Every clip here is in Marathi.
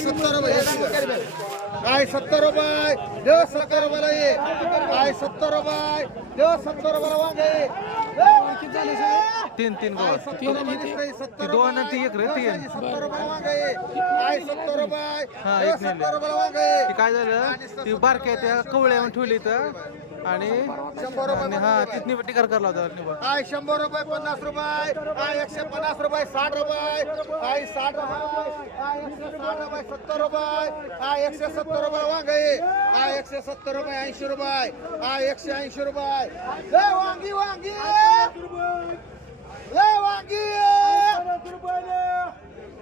सत्तर रुपये काय सत्तर रुपये? देव सत्तर रुपयाला ये. काय सत्तर रुपये? देव सत्तर रुपयाला वांगे तीन तीन दोन. ती एक रे, तीन. सत्तर रुपये वांगे काय सत्तर रुपये? हा, एक ती काय झालं? ती बारक्या त्या कवळ्या ठेवली इथं. आणि शंभर रुपये हा तिथनी टिकार करला होता काय शंभर रुपये पन्नास रुपये काय एकशे पन्नास रुपये साठ रुपये काय साठ रुपये काय एकशे साठ रुपये सत्तर रुपये काय एकशे सत्तर रुपये वांगे काय एकशे सत्तर रुपये ऐंशी रुपये काय एकशे ऐंशी रुपये. लय वांगी वांगी! लय वांगी!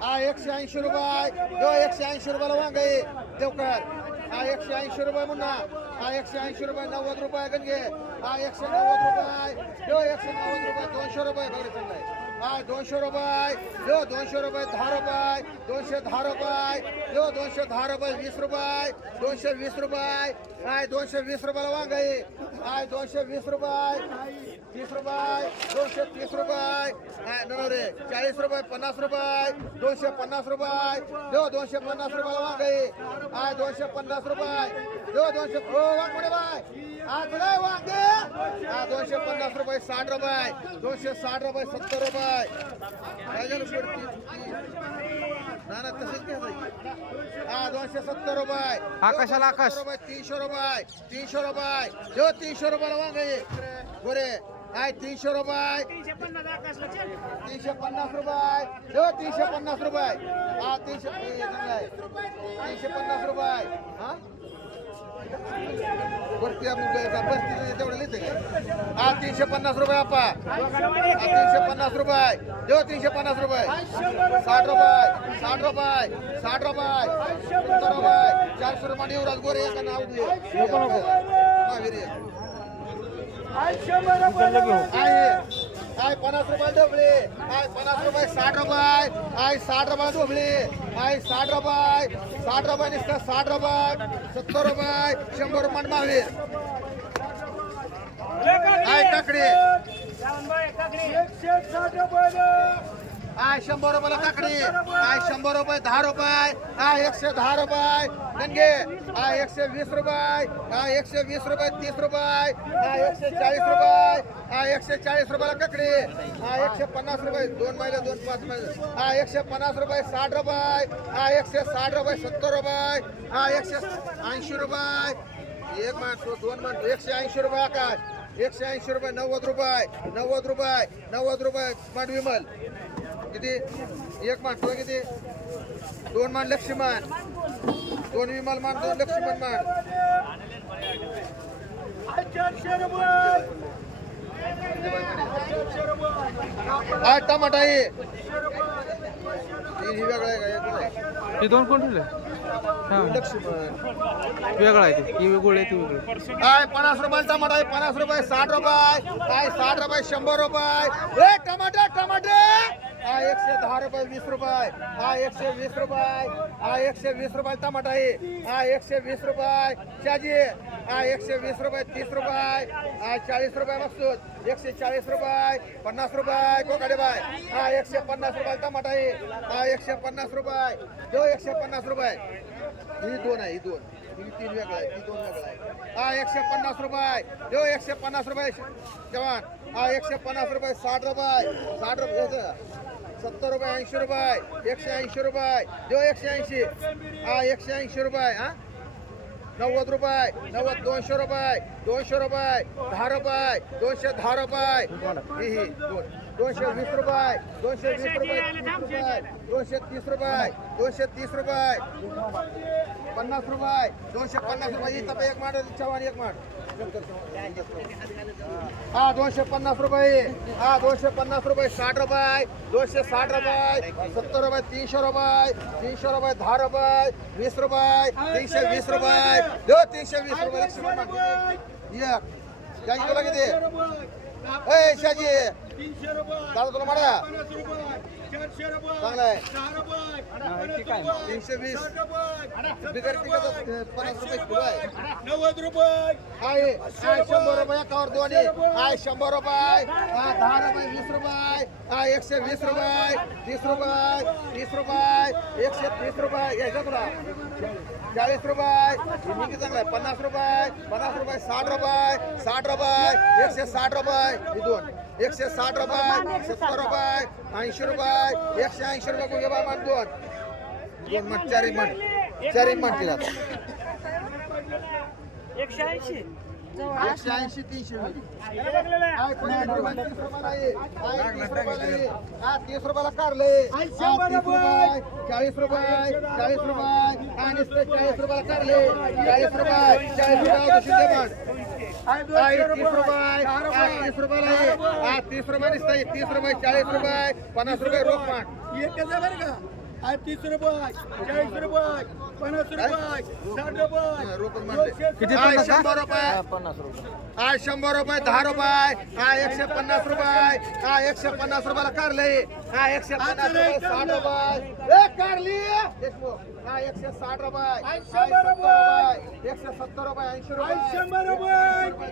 हा एकशे ऐंशी रुपये जो एकशे ऐंशी रुपयाला वांगे. देवकर हा एकशे ऐंशी रुपये म्हणा हा एकशे ऐंशी रुपये नव्वद रुपये गणगे हा एकशे नव्वद रुपये. जो एकशे नव्वद रुपये दोनशे रुपये बघा चाललाय. हा दोनशे रुपये. जो दोनशे रुपये दहा रुपये. दोनशे दहा रुपये. जो दोनशे दहा रुपये वीस रुपये. दोनशे वीस रुपये. काय दोनशे वीस रुपयाला वांगाई काय दोनशे वीस रुपये. तीस रुपये दोनशे तीस रुपये. काय रे चाळीस रुपये पन्नास रुपये. दोनशे पन्नास रुपये. देव दोनशे पन्नास रुपयाला वांगे आय दोनशे पन्नास रुपये. देव दोनशे हो वांगडे बाय? आज वांगे हा दोनशे पन्नास रुपये साठ रुपये. दोनशे साठ रुपये सत्तर रुपये. ना ना तसंच घ्यायचं. हा दोनशे सत्तर रुपये. आकाशाला आकाश. रुपये तीनशे रुपये तीनशे रुपये. जो तीनशे रुपयाला वांगे. बरे काय तीनशे रुपये. तीनशे पन्नास रुपये. जो तीनशे पन्नास रुपये. हा तीनशे. तीनशे पन्नास रुपये. हा? वरती आपण तेवढं लिहिते हा तीनशे पन्नास रुपये आपा. हा तीनशे पन्नास रुपये. देऊ तीनशे पन्नास रुपये. साठ रुपये साठ रुपये साठ रुपये सत्तर रुपये. चारशे रुपये युवराज गोरे एका नाव दे महावीर आहे. आय पन्नास रुपये ढोबळे आय पन्नास रुपये साठ रुपये आय साठ रुपये ढोबळे आय साठ रुपये साठ रुपये नुसतं साठ रुपये सत्तर रुपये शंभर रुपये महावीर आय काकडे आय शंभर रुपयाला काकडी. आय शंभर रुपये दहा रुपये. आहे एकशे दहा रुपये. गंगे. आय एकशे वीस रुपये. आहे एकशे वीस रुपये तीस रुपये. आहे एकशे चाळीस रुपये. आहे एकशे चाळीस रुपयाला काकडी. आहे एकशे पन्नास रुपये दोन महिला दोन पाच महिला आहे एकशे पन्नास रुपये साठ रुपये. आहे एकशे साठ रुपये सत्तर रुपये. आहे एकशे ऐंशी रुपये. एक माणसं दोन माणसं एकशे ऐंशी रुपये आकाश. एकशे ऐंशी रुपये नव्वद रुपये. नव्वद रुपये नव्वद रुपये मांड विमल किती? एक मान तो किती? दोन मान लक्ष्मण. दोन विमल मान दोन लक्ष्मण मान. काय टमाटा आहे ही वेगळं आहे का? एक आहे. हे दोन कोण ठेवले? लक्ष्मण. वेगळा आहे ते. ही वेगळी आहे ती वेगळी. काय? पन्नास रुपये टमाटा आहे पन्नास रुपये साठ रुपये. काय? साठ रुपये शंभर रुपये. ए टमाटर टमाटर हा एकशे दहा रुपये वीस रुपये. हा एकशे वीस रुपये. हा एकशे वीस रुपये टमाटा आहे. हा एकशे वीस रुपये शाजी हा एकशे वीस रुपये तीस रुपये. हा चाळीस रुपये मकसूद. एकशे चाळीस रुपये पन्नास रुपये कोकाडे बाय. हा एकशे पन्नास रुपये टमाटा आहे. हा एकशे पन्नास रुपये. जो एकशे पन्नास रुपये. ही दोन आहे ही दोन. ही तीन वेगळा आहे ही दोन वेगळा आहे. हा एकशे पन्नास रुपये. जो एकशे पन्नास रुपये जवान. हा एकशे पन्नास रुपये साठ रुपये. साठ रुपये सत्तर रुपये ऐंशी रुपये एकशे ऐंशी रुपये. देऊ एकशे ऐंशी. हा एकशे ऐंशी रुपये हा. नव्वद रुपये नव्वद दोनशे रुपये दोनशे रुपये दहा रुपये दोनशे दहा रुपये. दोनशे वीस रुपये दोनशे वीस रुपये रुपये दोनशे तीस रुपये दोनशे तीस रुपये. पन्नास रुपये दोनशे पन्नास रुपये. इथं एक माड चव्हाण एक माड हा दोनशे पन्नास रुपये. हा दोनशे पन्नास रुपये साठ रुपये. दोनशे साठ रुपये सत्तर रुपये तीनशे रुपये तीनशे रुपये दहा रुपये वीस रुपये तीनशे वीस रुपये. दो तीनशे वीस रुपये. एक. शाजी तुला किती? ए शाजी. तीनशे रुपये. पन्नास रुपये. चारशे रुपये. चांगला आहे. सहा रुपये. पन्नास तीनशे वीस. पन्नास रुपये नव्वद रुपये. आहे. शंभर रुपये. एकावर दोन्ही. आहे शंभर रुपये. हा दहा रुपये वीस रुपये. हा एकशे वीस रुपये. तीस रुपये. तीस रुपये. एकशे तीस रुपये. घ्यायचं तुला चाळीस रुपये. निकी चांगला आहे. पन्नास रुपये. पन्नास रुपये साठ रुपये. साठ रुपये. एकशे साठ रुपये. दोन. एकशे साठ रुपये सत्तर रुपये ऐंशी रुपये एकशे ऐंशी रुपये कुठे बा म्हण दोन दोन म्हण चारी म्हण चारी म्हण तिला. एकशे ऐंशी. एकशे ऐंशी तीनशे रुपये, तीस रुपयाला कारले. तीस रुपये चाळीस रुपये चाळीस रुपये नुसते चाळीस रुपयाला कारले. चाळीस रुपये चाळीस रुपये तीस रुपये. तीस रुपयाला आहे. हा, तीस रुपये नुसतं तीस रुपये चाळीस रुपये पन्नास रुपये रोख एकच आहे बरं का. तीस रुपये चाळीस रुपये पन्नास रुपये रुपये? शंभर रुपये. हा शंभर रुपये दहा रुपये. हा एकशे पन्नास रुपये. हा एकशे पन्नास रुपयाला कारले हा एकशे पन्नास रुपये साठ रुपये ए कारली देशमुख हा एकशे साठ रुपये हा, शंभर सत्तर रुपये एकशे सत्तर रुपये ऐंशी रुपये आहे शंभर रुपये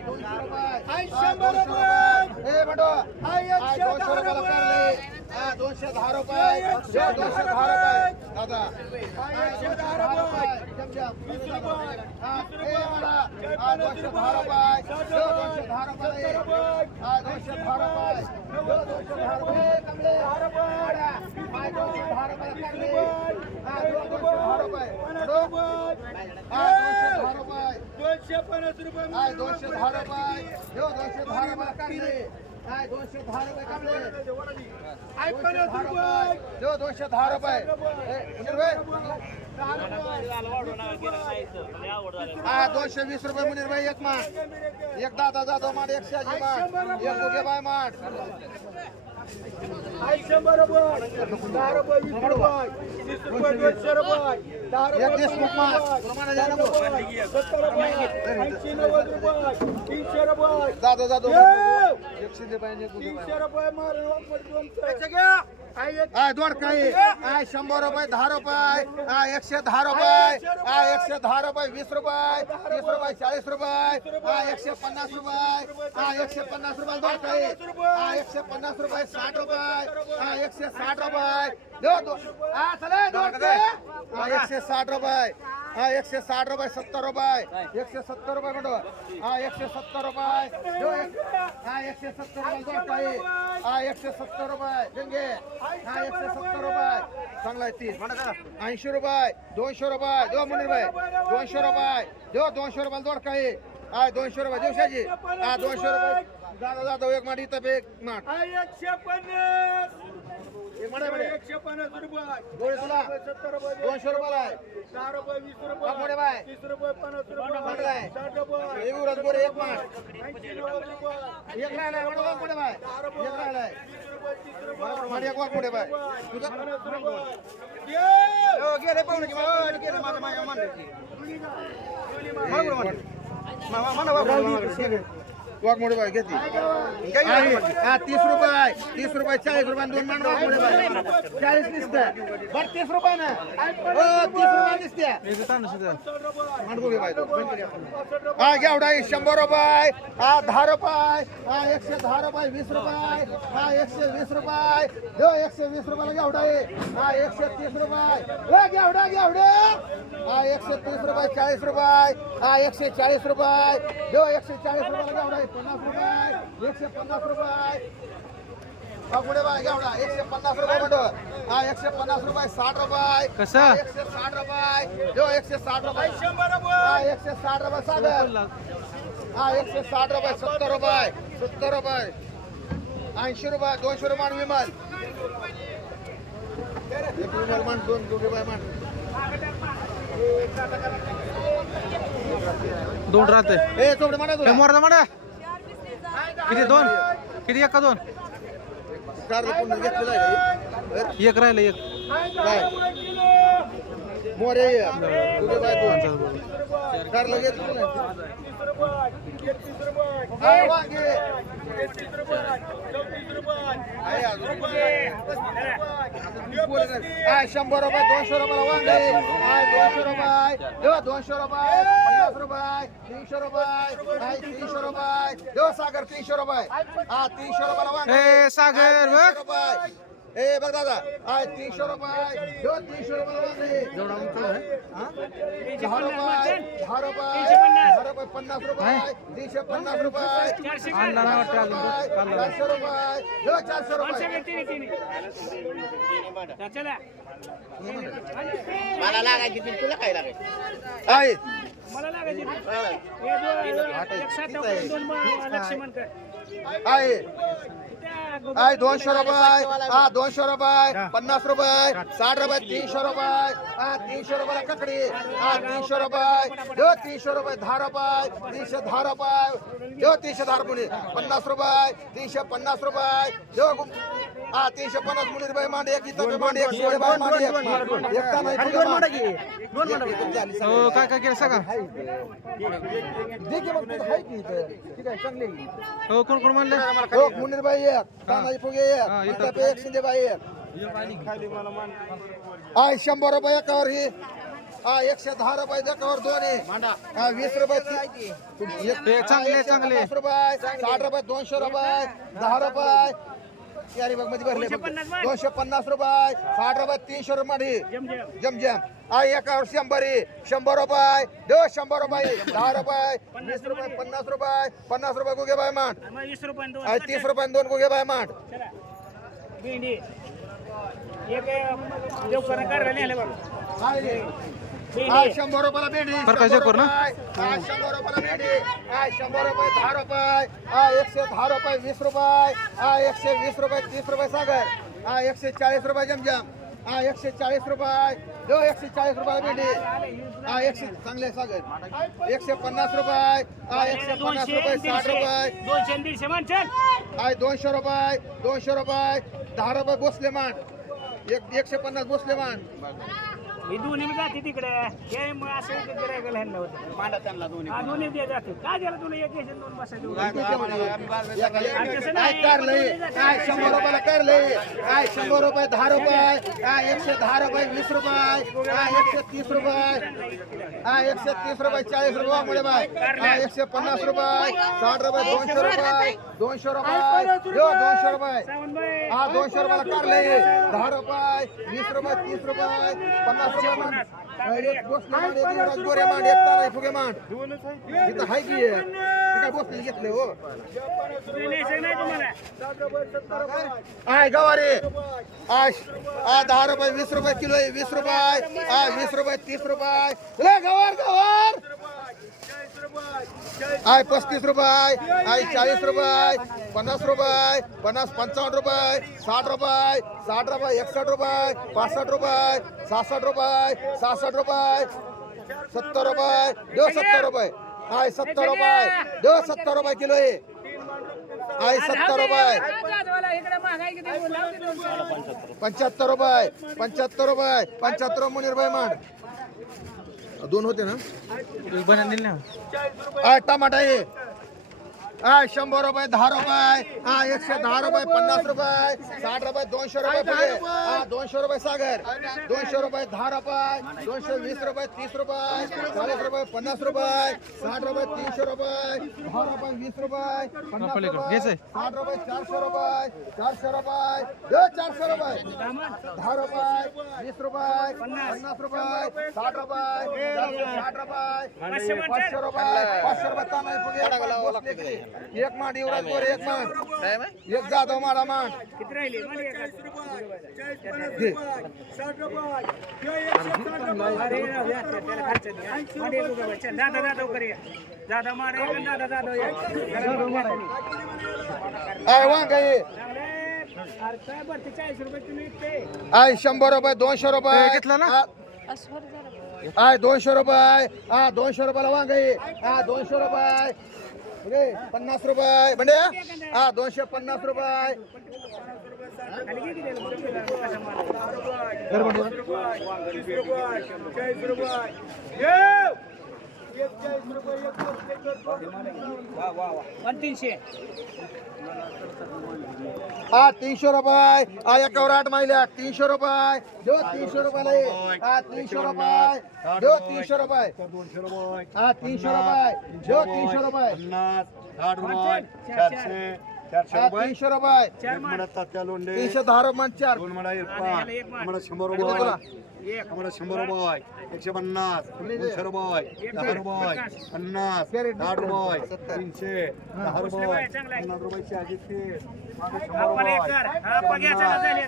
दोनशे रुपये आहे हा, शंभर दोनशे रुपये. ए बडो आहे हा, एकशे दोनशे दहा रुपयाला रुपये. कारले हा दोनशे दहा रुपये एकशे हा, दोनशे दहा रुपये दादा आहे एकशे दहा रुपये जम जम वीस रुपये हा, वीस ए रुपये मला काय हा पन्नास दोनशे दहा रुपये रुपये साठ जो दोनशे दहा रुपये सत्तर रुपये हा दोनशे दहा रुपये जो दोनशे दहा रुपये कमले दहा रुपये हा दोनशे दहा रुपये वीस कमले रुपये हा जो दोनशे दहा रुपये पन्नास जो रुपये हा दोनशे दहा रुपये हा दोनशे दहा रुपये? जो दोनशे दहा रुपये कमले हा दोनशे दहा रुपये रुपये. जो दोनशे दहा रुपये. हा दोनशे वीस रुपये मुनीर भाई एक मान एक दादा जाधव मान एक रुपये दहा एक रुपये देशमुख मान तुला रुपये तीनशे रुपये दादा जाधव ये! तीनशे रुपये मारून आहे काही हा शंभर रुपये दहा रुपये. हा एकशे दहा रुपये. हा एकशे दहा रुपये वीस रुपये. तीस रुपये चाळीस रुपये. हा एकशे पन्नास रुपये. हा एकशे पन्नास रुपये काही हा एकशे पन्नास रुपये साठ रुपये. हा एकशे साठ रुपये. हा चले. हा एकशे साठ रुपये. हा एकशे साठ रुपये सत्तर रुपये. एकशे सत्तर रुपये म्हणतो हा एकशे सत्तर रुपये. दो एक. हा एकशे सत्तर रुपये दोन काही हा एकशे सत्तर रुपये. गंगे हा एकशे सत्तर रुपये. चांगला आहे तीस. ऐंशी रुपये. दोनशे रुपये. दो मुनीर भाई दोनशे रुपये. दो दोनशे रुपये दोन काही. हा दोनशे रुपये दिवसाची हा दोनशे रुपये. दादा जाता एक माठ इथं एक माठ. आहे एकशे पन्नास. एकशे पन्नास रुपये सत्तर रुपये दोनशे रुपयाला आहे दहा रुपये वीस रुपये बाय. तीस रुपये पन्नास मोठे रुपये बाय. साठ रुपये एक गोरे एक माठ ऐंशी नव्वद रुपये एक राहिलाय मोठे बाय एक वीस रुपये तीस रुपये माठ एक वाट मोठे बाय तुझं पन्नास रुपये ये! गेले पाहुणे गेले माझ्या माझ्या वाघ मोठे बाय घेतली हा तीस रुपये तीस रुपये चाळीस रुपये दोन मान वाघ मोठे बाय चाळीस दिसत बर तीस रुपये ना. हो तीस रुपये दिसते. हा घेवडा शंभर रुपये. हा दहा रुपये. हा एकशे दहा रुपये वीस रुपये. हा एकशे वीस रुपये. हो एकशे वीस रुपयाला घेवडा हा एकशे तीस रुपये. ए, घेवडा घेवडे हा एकशे तीस रुपये चाळीस रुपये. हा एकशे चाळीस रुपये. हो एकशे चाळीस रुपयाला घेवडा पन्नास रुपये एकशे पन्नास रुपये. हा, बघा घेवडा एकशे पन्नास रुपये म्हणतो. हा एकशे पन्नास रुपये साठ रुपये. कसं? हा, एकशे साठ रुपये. हो एकशे साठ रुपये. शंभर रुपये. एकशे साठ रुपये सागर. हा एकशे साठ रुपये सत्तर रुपये. सत्तर रुपये. ऐंशी रुपये दोनशे रुपये मान विमान. एक विमान मान दोन दोघे बाय मान. दोन राहते. ए चोपडे म्हणा मोरदा म्हणा किती दोन? किती एका दोन? का हे? एक. राहिलं एक काय मोरे बाय दोन काय रुपये शंभर रुपये दोनशे रुपयाला वांगे दोनशे रुपये. देवा दोनशे रुपये. रुपये तीनशे रुपये काय तीनशे रुपये देवा सागर तीनशे रुपये. हा तीनशे रुपयाला सागर, रुपये. ए बघ दादा. काय तीनशे रुपये. देवा तीनशे हा? दहा रुपये दहा रुपये दहा रुपये पन्नास रुपये तीनशे पन्नास रुपये. नाही नाही. चारशे रुपये. देवा चारशे रुपये. मला लागायची तुला काय लागायची? आहे. दोनशे रुपये. हा दोनशे रुपये. पन्नास रुपये. साठ रुपये तीनशे रुपये. हा तीनशे रुपयाला ककडी. हा तीनशे रुपये. देव तीनशे रुपये दहा रुपये. तीनशे दहा रुपये. देव तीनशे दहा रुपये. पन्नास रुपये. तीनशे पन्नास रुपये. देव हा तीनशे पन्नास मुली रुपये मांड एक इथं मांड एक शिवाय बाय मांड एक. एकटा नाही फुगे मांड. एक- एक झाली सगळी. हो काय काय केलं? सांगा. दे की मग तिथं आहे की इथं. ठीक आहे चांगली आहे. हो कोण कोण म्हणले? हो मुन्नीरबाई एक तानाजी फुगे एक हा, इथं. इथं एक शिंदेबाई एक. आहे शंभर रुपये एकावर ही. हा एकशे दहा रुपये एकावर दोन आहे हा वीस रुपये ती- एक- हे चांगले, हा, एकशे चांगले. पन्नास रुपये साठ रुपये दोनशे रुपये दहा रुपये. मध्ये भरले. दोनशे पन्नास रुपये. साठ रुपये तीनशे रुपये जम जम. हा एकावर शंभर. शंभर रुपये. देव शंभर रुपये. दहा रुपये. वीस रुपये पन्नास रुपये. पन्नास रुपये गुगे बाय वीस रुपये तीस रुपये दोन गुगे बाय भेंडी. एक देवकरण करायला नेले बघा. हा शंभर रुपयाला प्रकाश शंभर? रुपये. हा शंभर रुपयाला भेंडी. हा शंभर रुपये दहा रुपये. हा एकशे दहा रुपये वीस रुपये. हा एकशे वीस रुपये तीस रुपये सागर. हा एकशे चाळीस रुपये जमजम. हा एकशे चाळीस रुपये. जो एकशे चाळीस रुपये भेंडी. हा एकशे चांगले सागर. एकशे पन्नास रुपये. हा एकशे पन्नास रुपये साठ रुपये. दोनशे दीडशे आहे दोनशे रुपये दोनशे रुपये. दहा रुपये बसले मांड एक एकशे पन्नास बसले मांड मी दोन्ही बी जाते तिकडे. हे मग असं गिरायला ह्यांना होतं. मांडा त्यांना दोन्ही. हा दोन्ही ते जाते. काय झालं तुला एक येशील दोन बसायचे काय कारलंय? काय शंभर रुपयाला कारलंय? काय शंभर रुपये दहा रुपये? काय एकशे दहा रुपये वीस रुपये? काय एकशे तीस रुपये? काय एकशे तीस रुपये चाळीस रुपये? मुळे बाय. काय एकशे पन्नास रुपये? साठ रुपये दोनशे रुपये? दोनशे रुपये? यो, दोनशे रुपये. हा दोनशे रुपयाला कारलंय. दहा रुपये वीस रुपये तीस रुपये पन्नास फुगे मांड इथं हाय की काय बसले घेतले हो आय गवारे आय आ दहा रुपये वीस रुपये किलो आहे वीस रुपये आय वीस रुपये तीस रुपये गवार गवार आय पस्तीस रुपये. आय चाळीस रुपये. पन्नास रुपये. पन्नास पंचावन्न रुपये. साठ रुपये. साठ रुपये एकसष्ट रुपये. पासष्ट रुपये. सहासष्ट रुपये. सहासष्ट रुपये. सत्तर रुपये. देव सत्तर रुपये. आय सत्तर रुपये. देव सत्तर रुपये किलो आहे आय सत्तर रुपये. पंच्याहत्तर रुपये. पंच्याहत्तर रुपये. पंच्याहत्तर मुनीर रुपये मांड दोन होते ना? आय टमाटा आहे आय शंभर रुपये दहा रुपये हा एकशे दहा रुपये पन्नास रुपये साठ रुपये दोनशे रुपये. हा दोनशे रुपये सागर दोनशे रुपये दहा रुपये दोनशे वीस रुपये तीस रुपये चाळीस रुपये पन्नास रुपये साठ रुपये तीनशे रुपये दहा रुपये वीस रुपये पन्नास. रुपये? साठ रुपये चारशे रुपये चारशे रुपये चारशे रुपये दहा रुपये वीस रुपये पन्नास रुपये साठ रुपये साठ रुपये पाचशे पाचशे रुपये पाचशे रुपये एक मांड मांड युवराज गोरे एक मांड. एक जाधव माडा मांड. किती राहिले? माहिती आहे का? घे. अरे राहू द्या, त्याला खर्च द्या. मांडी एक उगा बच्चा. दादा दादा करूया. दादा मारे एक आणि दादा दादा एक. आय वांग आहे चांगले. अरे काय बरं ते चाळीस रुपये तुम्ही विकते आय शंभर रुपये दोनशे रुपये. घेतलं ना? आय दोनशे रुपये. हा दोनशे रुपयाला वांग. आहे हा दोनशे रुपये. पन्नास रुपये म्हणजे हा दोनशे पन्नास रुपये. रुपये तीनशे. हा तीनशे रुपये. हा एकावर आठ महिल्या तीनशे रुपये. दो तीनशे रुपयाला ये. हा तीनशे रुपये. दो तीनशे रुपये. दोनशे रुपये हा तीनशे रुपये. दो तीनशे रुपये. साठ रुपये. चार, चार. चारशे चारशे रुपये. तीनशे रुपये तीनशे दहा रुपये चार. शंभर? रुपये. आम्हाला शंभर रुपये एकशे पन्नास दोनशे रुपये दहा रुपये पन्नास साठ रुपये तीनशे दहा रुपये पन्नास रुपये शहाजी तीस.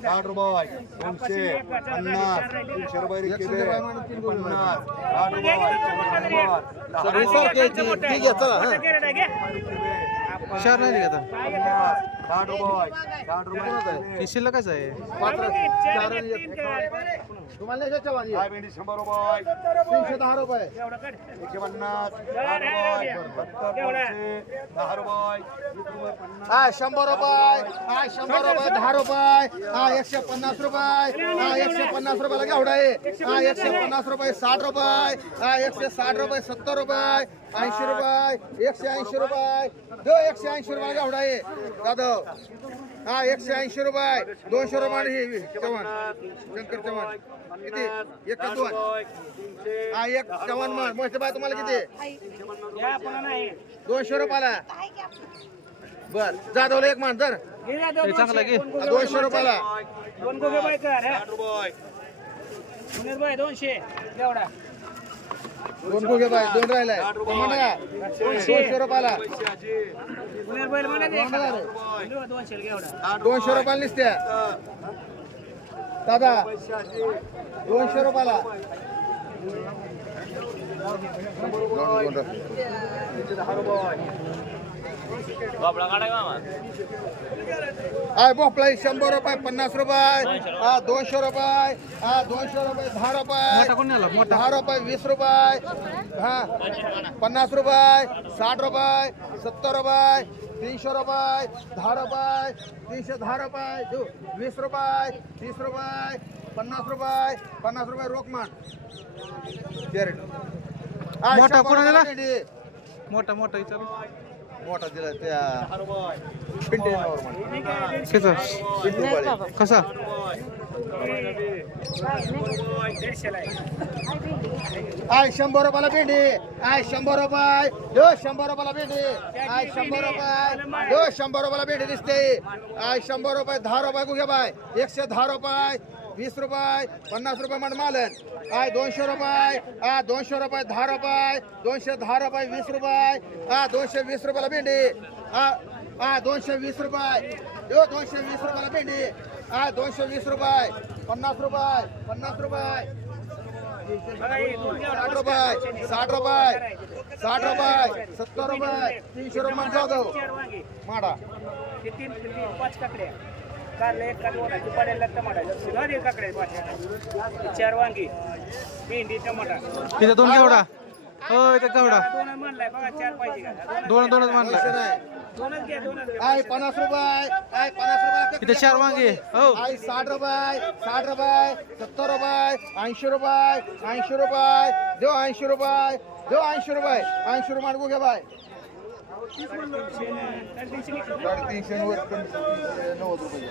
साठ रुपये दोनशे पन्नास तीनशे रुपये पन्नास साठ रुपये दहा रुपये. चार नाही रुपये? केले. ही शिल्लकच आहे हे. तुम्हाला? काय भेंडी शंभर रुपये? तीनशे दहा रुपये. एकशे पन्नास. दहा रुपये? दोनशे दहा रुपये. हा शंभर रुपये. हा शंभर रुपये दहा रुपये. हा एकशे पन्नास रुपये. हा एकशे पन्नास रुपयाला केवढा आहे. हा एकशे पन्नास रुपये साठ रुपये. हा एकशे साठ रुपये सत्तर रुपये. ऐंशी रुपये एकशे ऐंशी रुपये. दो एकशे ऐंशी रुपये केवढा आहे. जाधव हा एकशे ऐंशी रुपये. दोनशे रुपये हे चव्हाण. शंकर चव्हाण. किती? एक का दोन हा एक चव्हाण मग मोठे बाय तुम्हाला किती? दोनशे रुपयाला. बर जाधवला एक मान जर चांगला घे. दोनशे. रुपयाला. दोन गोगे बाय कर हा. दोनशे. एवढा. दोन गुगे बाय दोन राहिलाय म्हणा? दोनशे रुपयाला. शहाजी सुनील बाय म्हणा दे दोन राहिले. एखादा. दोनशे घे एवढा दोनशे दोनशे रुपयाला आय भोपळा शंभर रुपये पन्नास रुपये. हा दोनशे रुपये. हा दोनशे रुपये दहा रुपये. दहा रुपये वीस रुपये. हा पन्नास रुपये साठ रुपये सत्तर रुपये तीनशे रुपये दहा रुपये तीनशे दहा रुपये वीस रुपये तीस रुपये पन्नास रुपये पन्नास रुपये भेंडी. मोठा मोठा विचार मोठा दिला त्या पिंटेवर किती पिंटू कसा. आय शंभर रुपयाला भेंडी. आय शंभर रुपये. दो शंभर रुपयाला भेंडी. आय शंभर रुपये. दो शंभर रुपयाला भेंडी दिसते. आय शंभर रुपये. दहा रुपये गुगे बाय. एकशे दहा रुपये. वीस रुपये पन्नास रुपये मण मालन आय दोनशे रुपये आ दोनशे रुपये दहा रुपये दोनशे दहा रुपये वीस रुपये आ दोनशे वीस रुपयाला भेंडी. आ हा दोनशे वीस रुपये. यो दोनशे वीस रुपयाला भेंडी. आ दोनशे वीस रुपये पन्नास रुपये पन्नास रुपये. साठ रुपये साठ रुपये साठ रुपये सत्तर रुपये तीनशे रुपये जाधव चार हो. माडा. कारले एक काकडी वाटायची पडेल टमाटा सुधार एक काकडे चार वांगी भेंडी टमाटा. तिथे दोन केवढा? हो इथे केवढा? दोन म्हणलाय बघा चार पाहिजे का? दोन दोनच घे आय पन्नास रुपये. आय पन्नास रुपये. इथे चार वांगे हो. आय साठ रुपये. साठ रुपये. सत्तर रुपये. ऐंशी रुपये. ऐंशी रुपये. देऊ ऐंशी रुपये. देऊ ऐंशी रुपये. ऐंशी रुपये आणू घे बाय. साडेतीनशे वर तीनशे नव्वद रुपये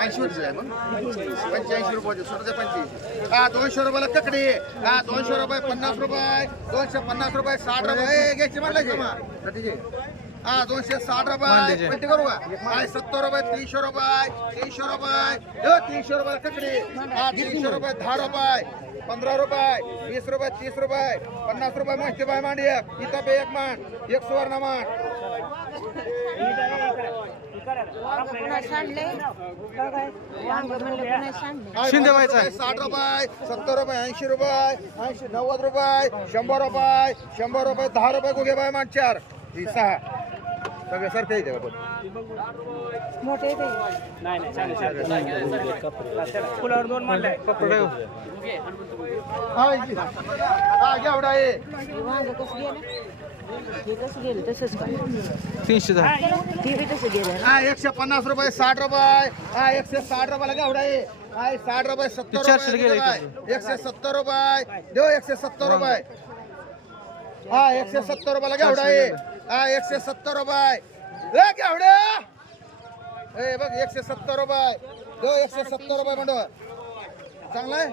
ऐंशी रुपये आहे मग पंच्याऐंशी रुपये स्वतःचे पंच्याऐंशी हा दोनशे रुपयाला ककडी. हा दोनशे रुपये पन्नास रुपये. दोनशे पन्नास रुपये. साठ रुपये घ्यायची म्हणलं हा दोनशे साठ रुपये. पलटी करू का? हा सत्तर रुपये तीनशे रुपये तीनशे रुपये. तीनशे रुपये ककडी हा तीनशे रुपये दहा रुपये. पंधरा रुपये वीस रुपये तीस रुपये पन्नास रुपये मस्ती बाय मांडी इथं बे एक मान एक सुवर्ण आहे. साठ रुपये सत्तर रुपये ऐंशी रुपये ऐंशी नव्वद रुपये शंभर रुपये शंभर रुपये दहा रुपये गुगे बाय मान चार ही सहा. सगळे सारखे इथे आपण. मोठे ते नाही नाही चालेल चालेल फुलावर दोन हो. हा इथे. हा घेवडा आहे. वांग कसं गेलं? हे कसं गेलं? तसंच का? तीनशे दहा ती बी तसं गेलं. हा एकशे पन्नास रुपये साठ रुपये. हा एकशे साठ रुपयाला गावडा आहे. हा हे साठ रुपये सत्तर ते चारशेला रुपये गेलं रुपये. एकशे सत्तर रुपये. देऊ एकशे सत्तर रुपये. हा. एकशे सत्तर रुपयाला गावडा आहे. हा एकशे सत्तर रुपये. ए गावड्या ए बघ एकशे सत्तर रुपये. देऊ एकशे सत्तर रुपये म्हणतो. चांगला आहे?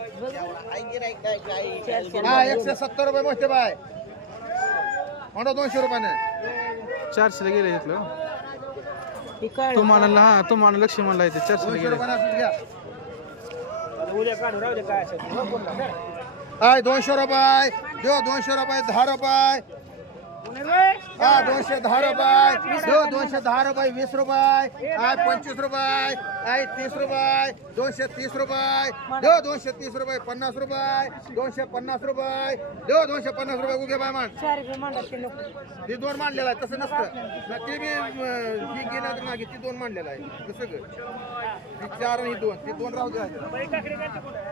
हा एकशे सत्तर रुपये मोठे बाय. म्हणतो दोनशे रुपयाने. चारशेला गेले इथलं. ती तुम्हाला हा येते गेले. असू द्या आता उद्या काढू राहू दे काय ते. दोनशे रुपये. देऊ दोनशे रुपये दहा रुपये. हा दोनशे दहा रुपये. हो, दोनशे दहा रुपये वीस रुपये. आय पंचवीस रुपये. आय तीस रुपये. दोनशे तीस रुपये. देऊ दोनशे तीस रुपये पन्नास रुपये. दोनशे पन्नास रुपये. देऊ दोनशे पन्नास रुपये. उगे बाय मान ते ती दोन मांडलेला आहे तसं नसतं. ते बी अं, गेला मागे ती दोन मांडलेला आहे. तसं ग ती चार आणि ही दोन. ती दोन राहू द्या